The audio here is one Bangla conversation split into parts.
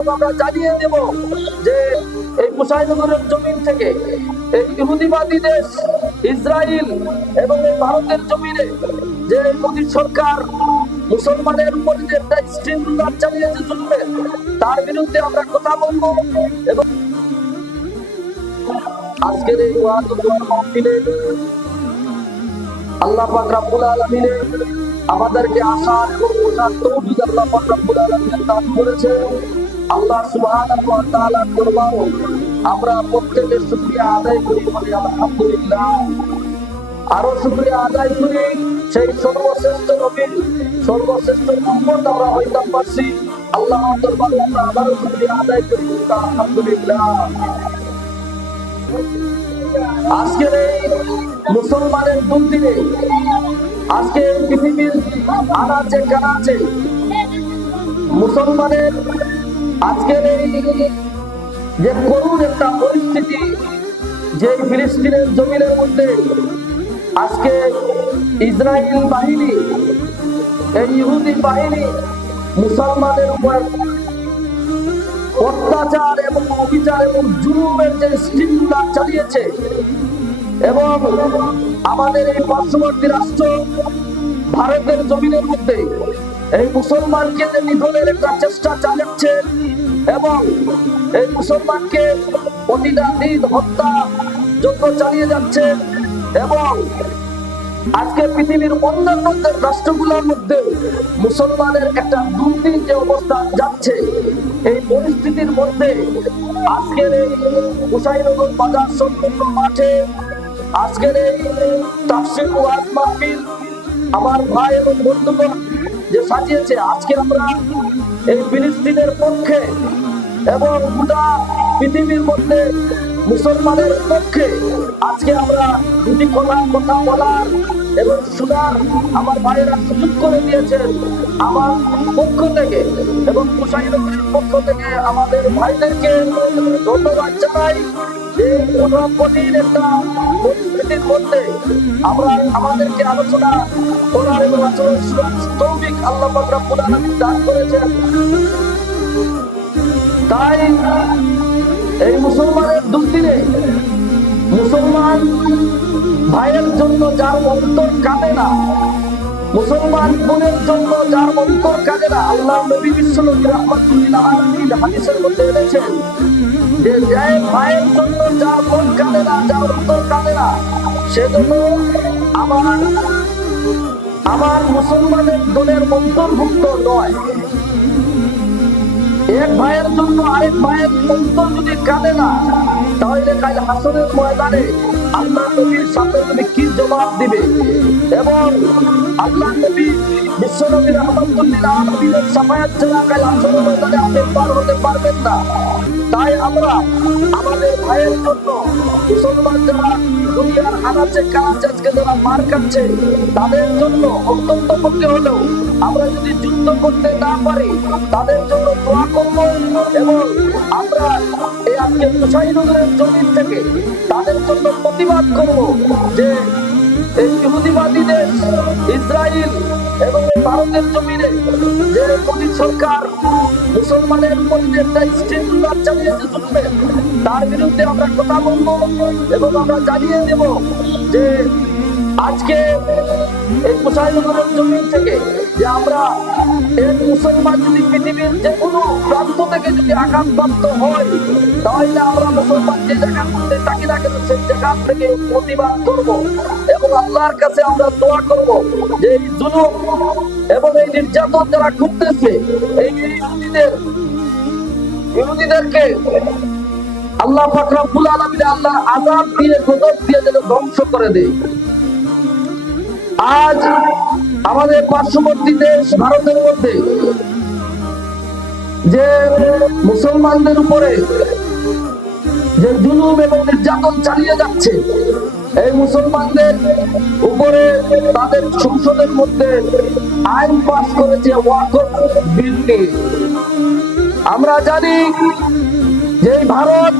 আমরা জানিয়ে দেব যে এই মুসাইলমের জমিন থেকে এই ইহুদিবাদী দেশ ইসরায়েল এবং এই ভারতের জমিনে যে মোদী সরকার মুসলমানের উপরে যে একটা স্টিমুলার চালিয়েছে চলবে, তার বিরুদ্ধে আমরা কথা বলবো। এবং আজকের এই মাহফিলে আল্লাহ পাক রব্বুল আলামিন আমাদেরকে আসার এবং বোঝার তৌফিক আল্লাহ পাক রব্বুল আলামিন দান করেছে। আল্লাহ সুবহানাহু ওয়া তাআলার দরবারে আমরা প্রত্যেকে শুকরিয়া আদায় করি, বলি আলহামদুলিল্লাহ। আরো শুকরিয়া আদায় করি সেই সর্বশ্রেষ্ঠ নবীর সর্বশ্রেষ্ঠ উম্মত আমরা হইতে পারছি। আল্লাহর দরবারে আমরা আবারও শুকরিয়া আদায় করি, আলহামদুলিল্লাহ। আজকের এই মুসলমানের দুর্দিনে, আজকে পৃথিবীর আনাচে কানাচে মুসলমানের আজকের এই যে করুণ একটা পরিস্থিতি, যে ফিলিস্তিনের জমিনের মধ্যে আজকে ইসরায়েল বাহিনী, এই ইহুদি বাহিনী মুসলমানের উপর অত্যাচার এবং অবিচার এবং জুলুমের যে স্টিমুলার চালিয়েছে, এবং আমাদের এই পার্শ্ববর্তী রাষ্ট্র ভারতের জমিনের মধ্যে এই মুসলমানকে যে নিধনের একটা চেষ্টা চালাচ্ছে এবং এই মুসলমানকে প্রতিটা দিন হত্যা যজ্ঞ চালিয়ে যাচ্ছে, এবং আজকে পৃথিবীর অন্যান্য রাষ্ট্রগুলোর মধ্যে মুসলমানের একটা দুর্দিন যে অবস্থা যাচ্ছে, এই পরিস্থিতির মধ্যে আজকের এই হুসাইনগর বাজার সংলগ্ন মাঠে আজকের এই তাফসীর ওয়াজ মাহফিল আমার ভাই এবং বন্ধুগণ যে সাজিয়েছে, আজকে আমরা এই ফিলিস্তিনের পক্ষে এবং গোটা পৃথিবীর মধ্যে মুসলমানের পক্ষে আজকে আমরা দুটি কথা বলার এবং শোনার আমার ভাইয়েরা সুযোগ করে দিয়েছেন। আমার পক্ষ থেকে এবং মুসাইলমের পক্ষ থেকে আমাদের ভাইদেরকে ধন্যবাদ জানাই। এই কঠিন একটা পরিস্থিতির মধ্যে আমরা আমাদেরকে আলোচনা করার এবং আচরণ শোনার তৌফিক আল্লাহ পাক রব্বুল আলামিন দান করেছেন। তাই এই মুসলমানের দুর্দিনে মুসলমান ভাইয়ের জন্য যার অন্তর কাঁদে না, মুসলমান বোনের জন্য যার অন্তর কাঁদে না, আল্লাহ নবী বিশ্বনবী রাহমাতুল্লিল আলামিন হাদিসের মধ্যে এনেছেন যে ভাইয়ের জন্য যার মন কাঁদে না, যার অন্তর কাঁদে না, সেজন্য আমার মুসলমানের দলের অন্তর্ভুক্ত নয়। এক ভাইয়ের জন্য আরেক ভাইয়ের অন্তর যদি কাঁদে না, তাহলে কাল হাসরের ময়দানে আল্লাহ নবীর সামনে তুমি কি জবাব দিবে? এবং আল্লাহ নবী বিশ্বনবী রাহমাতুল্লিল আলামিনের শাফায়াত ছাড়া কাল হাসরের ময়দানে আপনি পার হতে পারবেন না। তাই আমরা আমাদের ভাইয়ের জন্য মুসলমান যারা দুনিয়ার আনাচে কানাচে আজকে যারা মার খাচ্ছে, তাদের জন্য অত্যন্ত পক্ষে হলেও আমরা যদি যুদ্ধ করতে না পারি, তাদের জন্য দোয়া করব এবং আমরা এই আজকে মুসাইলমের জমিন থেকে তাদের জন্য প্রতিবাদ করব যে এই ইহুদিবাদী দেশ ইসরায়েল এবং ভারতের জমিনে যে মোদী সরকার মুসলমানের উপর যে একটা স্টিমুলার চালিয়েছে চলবে, তার বিরুদ্ধে আমরা কথা বলবো এবং আমরা জানিয়ে দেব যে আজকে এই মুসাইলমের জমিন থেকে যে আমরা এক মুসলমান যদি পৃথিবীর যে কোনো প্রান্ত থেকে যদি আঘাতপ্রাপ্ত হয়, তাহলে আমরা মুসলমান যে জায়গার মধ্যে থাকি না কেন সেই জায়গা থেকে প্রতিবাদ করব এবং আল্লাহর কাছে আমরা দোয়া করব যে এই জুলুম এবং এই নির্যাতন যারা করতেছে, এই বিরোধীদেরকে আল্লাহ পাক রব্বুল আলামিন আল্লাহ আযাব দিয়ে গজব দিয়ে যেন ধ্বংস করে দেয়। আজ আমাদের পার্শ্ববর্তী দেশ ভারতের মধ্যে যে মুসলমানদের উপরে যে জুলুম এবং নির্যাতন চালিয়ে যাচ্ছে, এই মুসলমানদের উপরে তাদের সংসদের মধ্যে আইন পাস করেছে ওয়াকফ বিল নিয়ে। আমরা জানি যে ভারত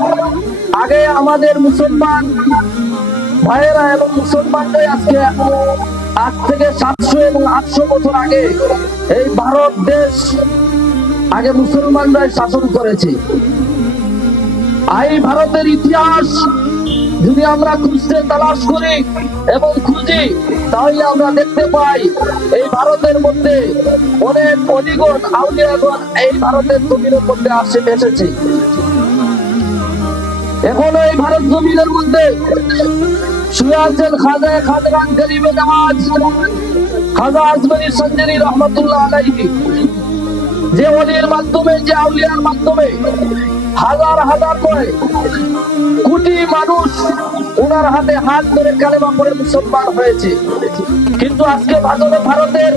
আগে আমাদের মুসলমান ভাইয়েরা এবং মুসলমানরাই আজকে আজ থেকে 700 এবং 800 বছর আগে এই ভারত দেশ আগে মুসলমানরাই শাসন করেছে। এই ভারতের ইতিহাস যদি আমরা খুঁজতে তালাশ করি এবং খুঁজি, তাহলে আমরা দেখতে পাই এই ভারতের মধ্যে অনেক অলিগণ আউলিয়াগণ এই ভারতের জমিনের মধ্যে এসেছে। এখনো এই ভারত জমিনের মধ্যে শুয়ে আছেন খাজায়ে খাদেরান গরিবে নওয়াজ খাজা আজমরি সঞ্জরি রহমাতুল্লাহ আলাইহি, যে ওলির মাধ্যমে, যে আউলিয়ার মাধ্যমে হাজার হাজার নয় কোটি মানুষ ওনার হাতে হাত ধরে কালেমা পড়ে মুসলমান হয়েছে। কিন্তু আজকে ভারতের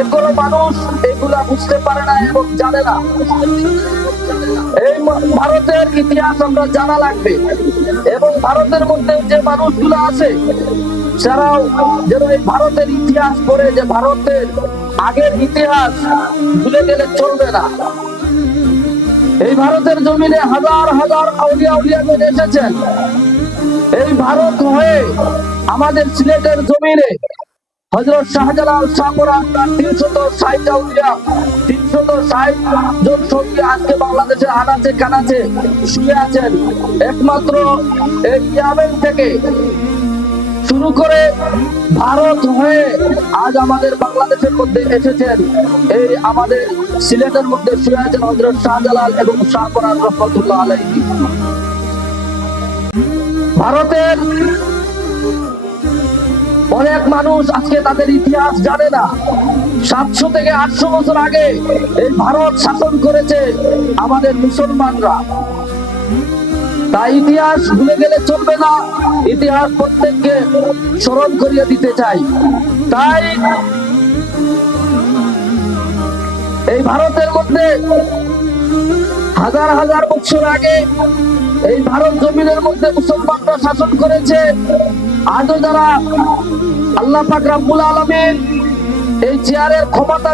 এগুলো মানুষ এগুলা বুঝতে পারে না এবং জানে না। এই ভারতের ইতিহাস আমরা জানা লাগবে এবং ভারতের মধ্যে যে মানুষগুলো আছে তারাও যেন এই ভারতের ইতিহাস পড়ে, যে ভারতের আগের ইতিহাস ভুলে গেলে চলবে না। এই ভারতের জমিনে হাজার হাজার আউলিয়া উলিয়াগণ এসেছেন। এই ভারত হয়ে আমাদের সিলেটের জমিনে হযরত শাহজালাল শাহপরান 360 আউলিয়া 360 জন সঙ্গী আজকে বাংলাদেশের আনাচে কানাচে শুয়ে আছেন। একমাত্র এই ইয়ামেন থেকে শুরু করে ভারত হয়ে আজ আমাদের বাংলাদেশের মধ্যে এসেছেন। এই আমাদের সিলেটের মধ্যে শুয়ে আছেন হযরত শাহজালাল এবং শাহপরান রহমাতুল্লাহ আলাইহি। ভারতের অনেক মানুষ আজকে তাদের ইতিহাস জানে না। 700 থেকে 800 বছর আগে এই ভারত শাসন করেছে আমাদের মুসলমানরা। তাই ইতিহাস ভুলে গেলে চলবে না, ইতিহাস প্রত্যেককে স্মরণ করিয়ে দিতে চাই। তাই এই ভারতের মধ্যে হাজার হাজার বছর আগে এই ভারত জমিনের মধ্যে মুসলমানরা শাসন করেছে। আজও যারা আল্লাহ পাক রব্বুল আলামিন এই চেয়ারের ক্ষমতা